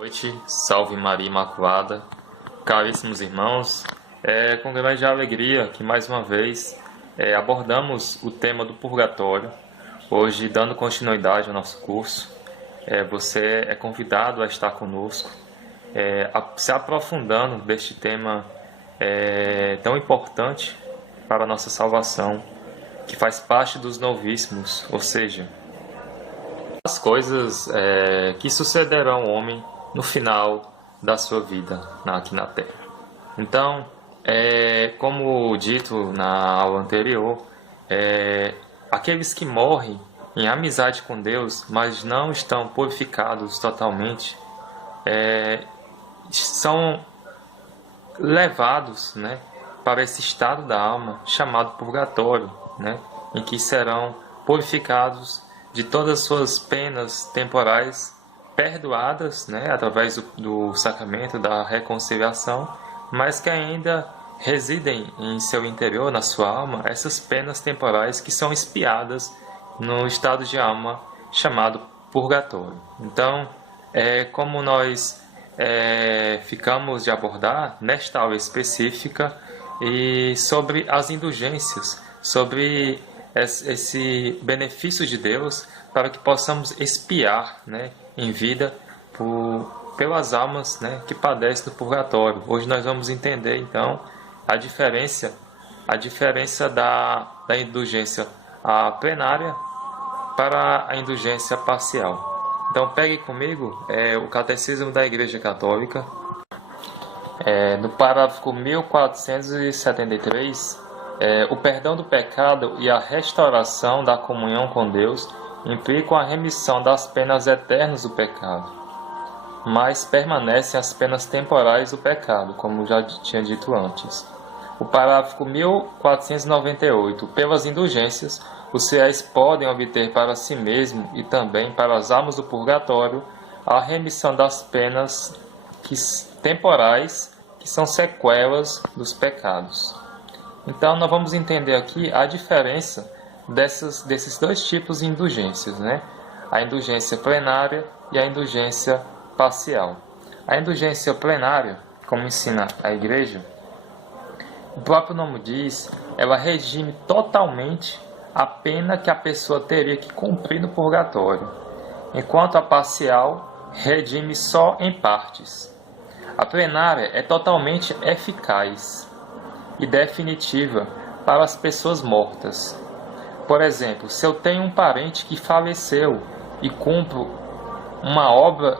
Boa noite, salve Maria Imaculada, caríssimos irmãos, com grande alegria que mais uma vez abordamos o tema do purgatório, hoje dando continuidade ao nosso curso. Você é convidado a estar conosco, se aprofundando deste tema tão importante para a nossa salvação, que faz parte dos novíssimos, ou seja, as coisas que sucederão ao homem no final da sua vida aqui na Terra. Então, como dito na aula anterior, aqueles que morrem em amizade com Deus, mas não estão purificados totalmente, são levados, para esse estado da alma chamado purgatório, em que serão purificados de todas as suas penas temporais, perdoadas, através do sacramento da reconciliação, mas que ainda residem em seu interior, na sua alma, essas penas temporais que são expiadas no estado de alma chamado purgatório. Então, como nós ficamos de abordar nesta aula específica e sobre as indulgências, sobre esse benefício de Deus para que possamos expiar, em vida pelas almas, que padecem do purgatório. Hoje nós vamos entender então a diferença da indulgência plenária para a indulgência parcial. Então pegue comigo o Catecismo da Igreja Católica, no parágrafo 1473, o perdão do pecado e a restauração da comunhão com Deus implicam a remissão das penas eternas do pecado, mas permanecem as penas temporais do pecado, como já tinha dito antes. O parágrafo 1498, pelas indulgências, os fiéis podem obter para si mesmo e também para as almas do purgatório a remissão das penas temporais, que são sequelas dos pecados. Então, nós vamos entender aqui a diferença desses dois tipos de indulgências, a indulgência plenária e a indulgência parcial. A indulgência plenária, como ensina a Igreja, o próprio nome diz, ela redime totalmente a pena que a pessoa teria que cumprir no purgatório, enquanto a parcial redime só em partes. A plenária é totalmente eficaz e definitiva para as pessoas mortas. Por exemplo, se eu tenho um parente que faleceu e cumpro uma obra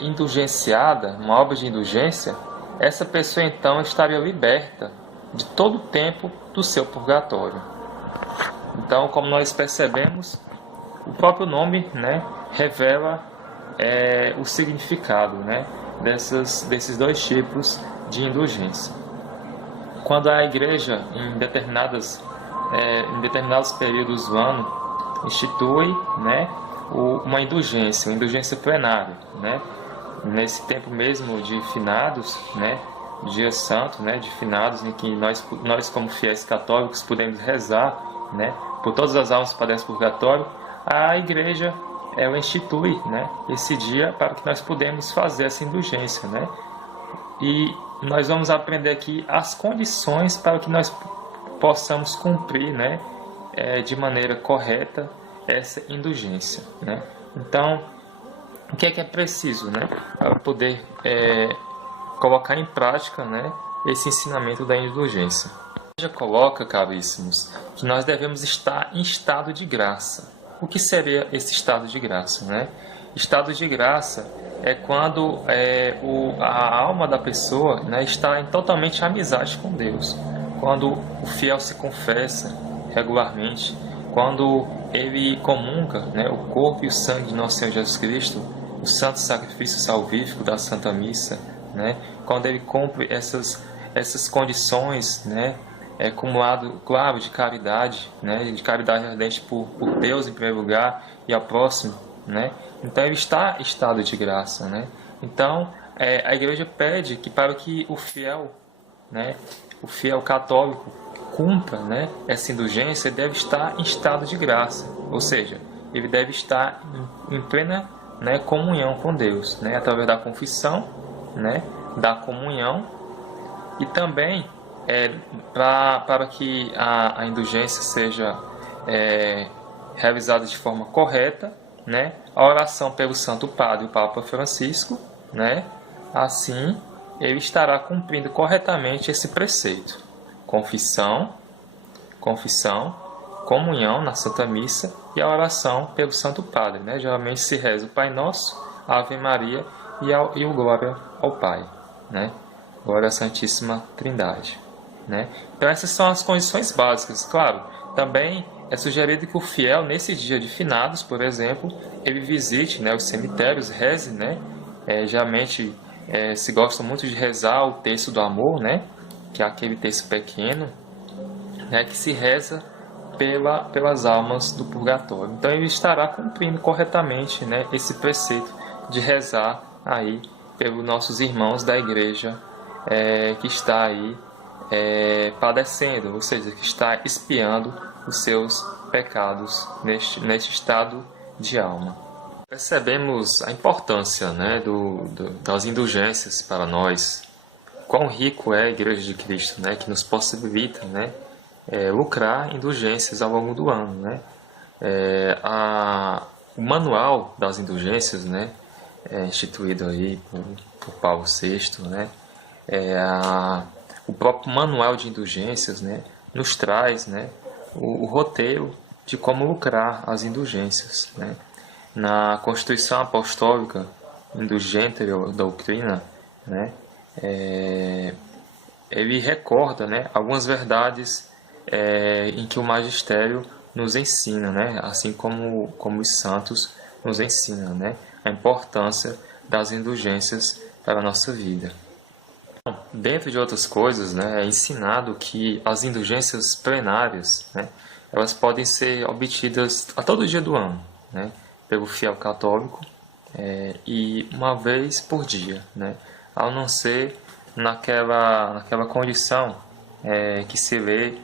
indulgenciada, uma obra de indulgência, essa pessoa então estaria liberta de todo o tempo do seu purgatório. Então, como nós percebemos, o próprio nome revela o significado desses dois tipos de indulgência. Quando a Igreja, em determinados períodos do ano, institui uma indulgência plenária, nesse tempo mesmo de finados, dia santo, de finados, em que nós como fiéis católicos podemos rezar, por todas as almas que padecem purgatório, a Igreja ela institui, esse dia para que nós podemos fazer essa indulgência, e nós vamos aprender aqui as condições para que nós possamos cumprir, de maneira correta essa indulgência, Então, o que é preciso, para poder colocar em prática, esse ensinamento da indulgência? Já coloca, caríssimos, que nós devemos estar em estado de graça. O que seria esse estado de graça, Estado de graça é quando a alma da pessoa está em totalmente amizade com Deus. Quando o fiel se confessa regularmente, quando ele comunga o corpo e o sangue de nosso Senhor Jesus Cristo, o santo sacrifício salvífico da Santa Missa, quando ele cumpre essas condições, acumulado, claro, de caridade ardente por Deus em primeiro lugar e ao próximo, então ele está em estado de graça, Então a Igreja pede que para que o fiel católico cumpra essa indulgência, ele deve estar em estado de graça, ou seja, ele deve estar em plena né, comunhão com Deus, né, através da confissão, né, da comunhão, e também para que a indulgência seja realizada de forma correta, né, a oração pelo Santo Padre, o Papa Francisco, né, assim ele estará cumprindo corretamente esse preceito: confissão, comunhão na Santa Missa e a oração pelo Santo Padre, né? Geralmente se reza o Pai Nosso, a Ave Maria e o Glória ao Pai, né? Glória à Santíssima Trindade, né? Então essas são as condições básicas. Claro, também é sugerido que o fiel, nesse dia de finados, por exemplo, ele visite, né, os cemitérios, reze, né? Geralmente se gosta muito de rezar o terço do amor, né? Que é aquele terço pequeno, né, que se reza pelas almas do purgatório. Então ele estará cumprindo corretamente, né, esse preceito de rezar aí pelos nossos irmãos da igreja que está aí padecendo, ou seja, que está expiando os seus pecados neste estado de alma. Percebemos a importância, né, das indulgências para nós. Quão rico é a Igreja de Cristo, né, que nos possibilita, né, lucrar indulgências ao longo do ano, né? O manual das indulgências, né, instituído aí por Paulo VI, né, o próprio manual de indulgências, né, nos traz, né, o roteiro de como lucrar as indulgências, né? Na Constituição Apostólica Indulgentiae Doctrina, né, ele recorda, né, algumas verdades em que o magistério nos ensina, né, assim como os santos nos ensinam, né, a importância das indulgências para a nossa vida. Dentro de outras coisas, né, é ensinado que as indulgências plenárias, né, elas podem ser obtidas a todo dia do ano, né, pelo fiel católico, e uma vez por dia, né, a não ser naquela condição que se lê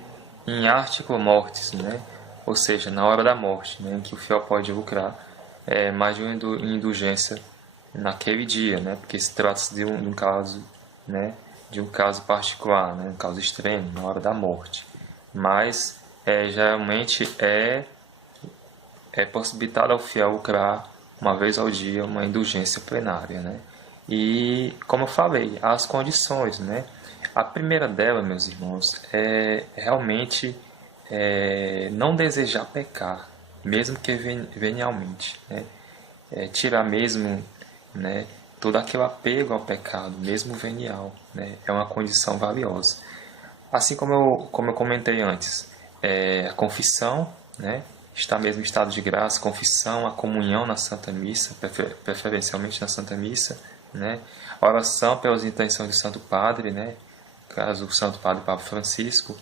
em articulo mortis, né, ou seja, na hora da morte, né, em que o fiel pode lucrar mais de uma indulgência naquele dia, né, porque se trata de um caso, né, de um caso particular, né, um caso extremo, na hora da morte. Mas geralmente é possibilitado ao fiel lucrar uma vez ao dia uma indulgência plenária, né? E, como eu falei, há as condições, né? A primeira delas, meus irmãos, é realmente não desejar pecar, mesmo que venialmente, né? Tirar mesmo, né, todo aquele apego ao pecado, mesmo venial, né? É uma condição valiosa. Assim como eu comentei antes, a confissão, né, está mesmo em estado de graça, confissão, a comunhão na Santa Missa, preferencialmente na Santa Missa, né, a oração pelas intenções do Santo Padre, né, caso o Santo Padre Papa Francisco,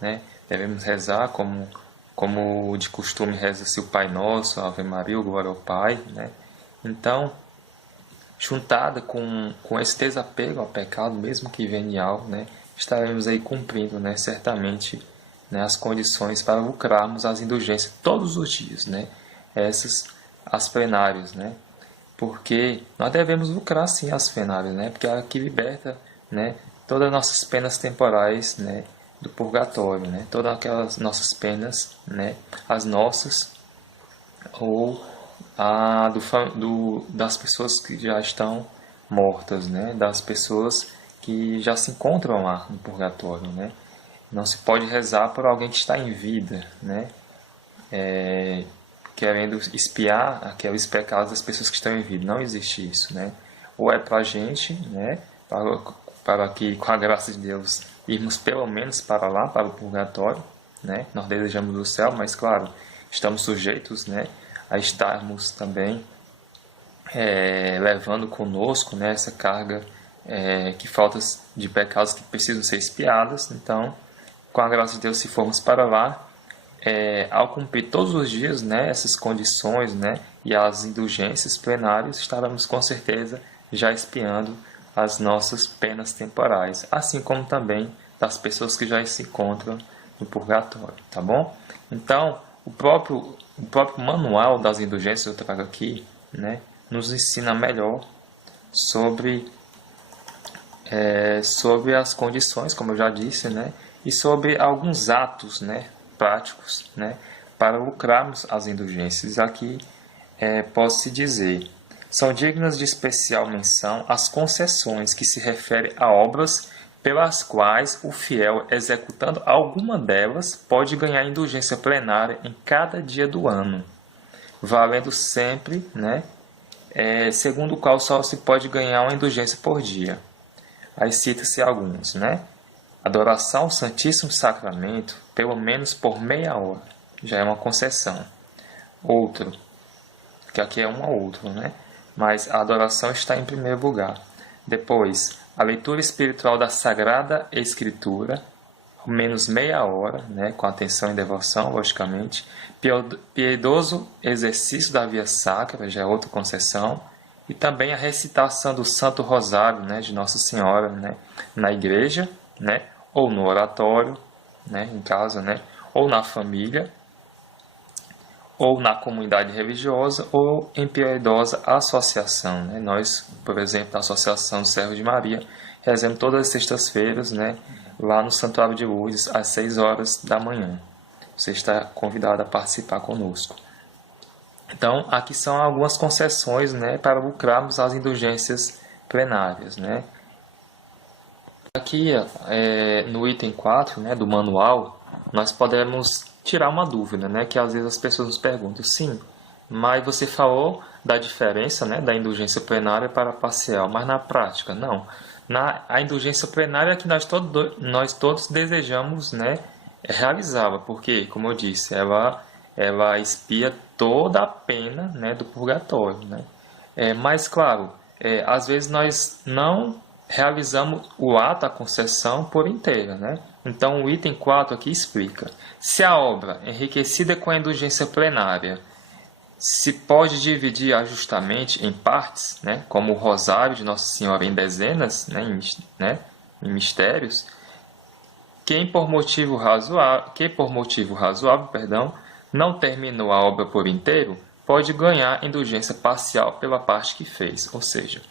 né, devemos rezar como de costume reza-se o Pai Nosso, a Ave Maria, o Glória ao Pai, né. Então, juntada com esse desapego ao pecado, mesmo que venial, né, estaremos aí cumprindo, né, certamente, né, as condições para lucrarmos as indulgências todos os dias, né, as plenárias, né, porque nós devemos lucrar sim as plenárias, né, porque é a que liberta, né, todas as nossas penas temporais, né, do purgatório, né, todas aquelas nossas penas, né, as nossas ou das pessoas que já estão mortas, né, das pessoas que já se encontram lá no purgatório, né. Não se pode rezar por alguém que está em vida, né, querendo expiar aqueles pecados das pessoas que estão em vida. Não existe isso, né. Ou é para a gente, né, para que, com a graça de Deus, irmos pelo menos para lá, para o purgatório, né. Nós desejamos o céu, mas, claro, estamos sujeitos, né, a estarmos também levando conosco, né, essa carga que faltas de pecados que precisam ser expiadas. Então, com a graça de Deus, se formos para lá, ao cumprir todos os dias, né, essas condições, né, e as indulgências plenárias, estaremos com certeza já expiando as nossas penas temporais, assim como também das pessoas que já se encontram no purgatório, tá bom? Então, o próprio manual das indulgências eu trago aqui, né, nos ensina melhor sobre as condições, como eu já disse, né? E sobre alguns atos, né, práticos, né, para lucrarmos as indulgências. Aqui pode-se dizer: são dignas de especial menção as concessões que se referem a obras pelas quais o fiel, executando alguma delas, pode ganhar indulgência plenária em cada dia do ano, valendo sempre, né, segundo o qual só se pode ganhar uma indulgência por dia. Aí cita-se alguns, né? Adoração ao Santíssimo Sacramento, pelo menos por meia hora, já é uma concessão. Outro, que aqui é um a outro, né? Mas a adoração está em primeiro lugar. Depois, a leitura espiritual da Sagrada Escritura, ao menos meia hora, né? Com atenção e devoção, logicamente. Piedoso exercício da via sacra, já é outra concessão. E também a recitação do Santo Rosário, né, de Nossa Senhora, né, na igreja, né, ou no oratório, né, em casa, né, ou na família, ou na comunidade religiosa, ou em piedosa associação. Né. Nós, por exemplo, na Associação do Servo de Maria, rezamos todas as sextas-feiras, né, lá no Santuário de Lourdes, às 6 horas da manhã. Você está convidado a participar conosco. Então, aqui são algumas concessões, né, para lucrarmos as indulgências plenárias, né. Aqui, no item 4, né, do manual, nós podemos tirar uma dúvida, né, que às vezes as pessoas nos perguntam: sim, mas você falou da diferença, né, da indulgência plenária para a parcial, mas na prática, não. A indulgência plenária é que nós todos desejamos, né, realizá-la, porque, como eu disse, ela expia toda a pena, né, do purgatório, né? Mas, claro, às vezes nós não realizamos o ato, a concessão, por inteira, né? Então, o item 4 aqui explica: se a obra, enriquecida com a indulgência plenária, se pode dividir ajustamente em partes, né, como o Rosário de Nossa Senhora em dezenas, né, em mistérios, que por motivo razoável, não terminou a obra por inteiro, pode ganhar indulgência parcial pela parte que fez. Ou seja,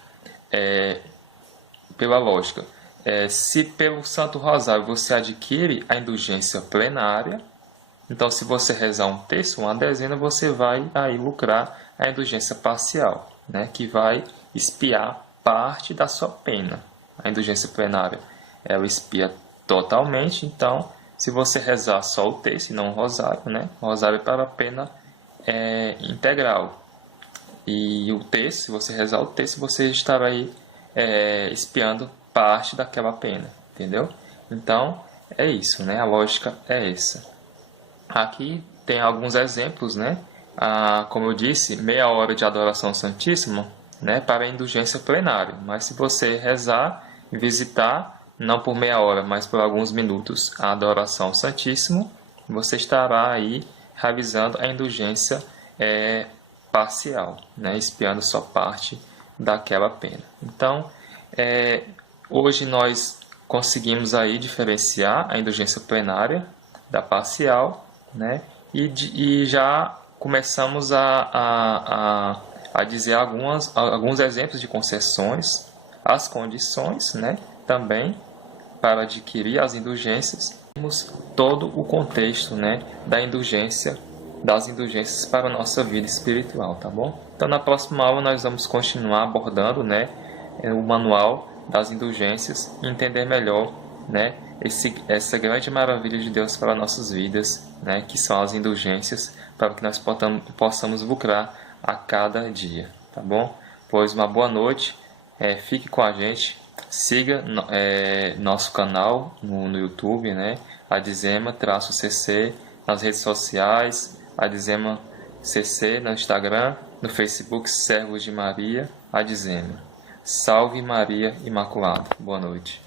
pela lógica, se pelo Santo Rosário você adquire a indulgência plenária, então se você rezar um terço, uma dezena, você vai aí lucrar a indulgência parcial, né, que vai expiar parte da sua pena. A indulgência plenária, ela expia totalmente, então se você rezar só o terço e não o rosário, né? O rosário é para a pena integral. E o terço, se você rezar o terço, você estará aí expiando parte daquela pena, entendeu? Então, é isso, né? A lógica é essa. Aqui tem alguns exemplos, né? Como eu disse, meia hora de adoração santíssima, né? Para a indulgência plenária. Mas se você rezar e visitar, não por meia hora, mas por alguns minutos, a adoração ao Santíssimo, você estará aí realizando a indulgência parcial, né? Expiando só parte daquela pena. Então, hoje nós conseguimos aí diferenciar a indulgência plenária da parcial, né? E já começamos a dizer alguns exemplos de concessões, as condições, né? Também para adquirir as indulgências, temos todo o contexto, né, das indulgências para a nossa vida espiritual, tá bom? Então, na próxima aula nós vamos continuar abordando, né, o manual das indulgências e entender melhor, né, essa grande maravilha de Deus para nossas vidas, né, que são as indulgências, para que nós possamos lucrar a cada dia, tá bom? Pois uma boa noite, fique com a gente. Siga nosso canal no YouTube, né? Adizema-CC, nas redes sociais, Adizema-CC, no Instagram, no Facebook, Servos de Maria, Adizema. Salve Maria Imaculada. Boa noite.